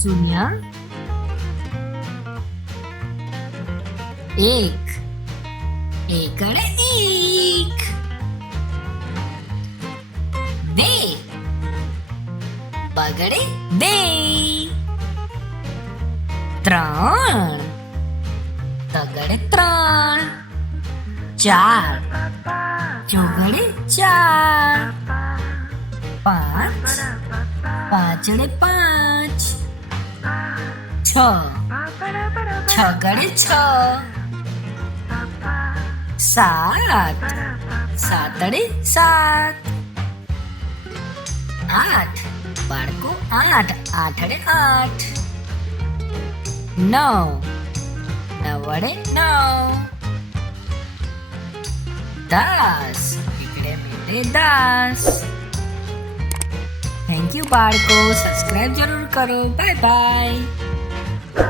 શૂન્ય, એક, એકડે એક, બે, બગડે બે, ત્રણ, તગડે ત્રણ, ચાર, ચોગડે ચાર, પાંચ, પાંચડે પાંચ, છ, છગડે છ, સાત, સાતડે સાત, આઠ, બાળકો આઠ, આઠડે આઠ, નવ, નવડે નવ, 10, એકડે મીંડે 10. થેન્ક યુ બાળકો, સબસ્ક્રાઇબ જરૂર કરો. Bye bye.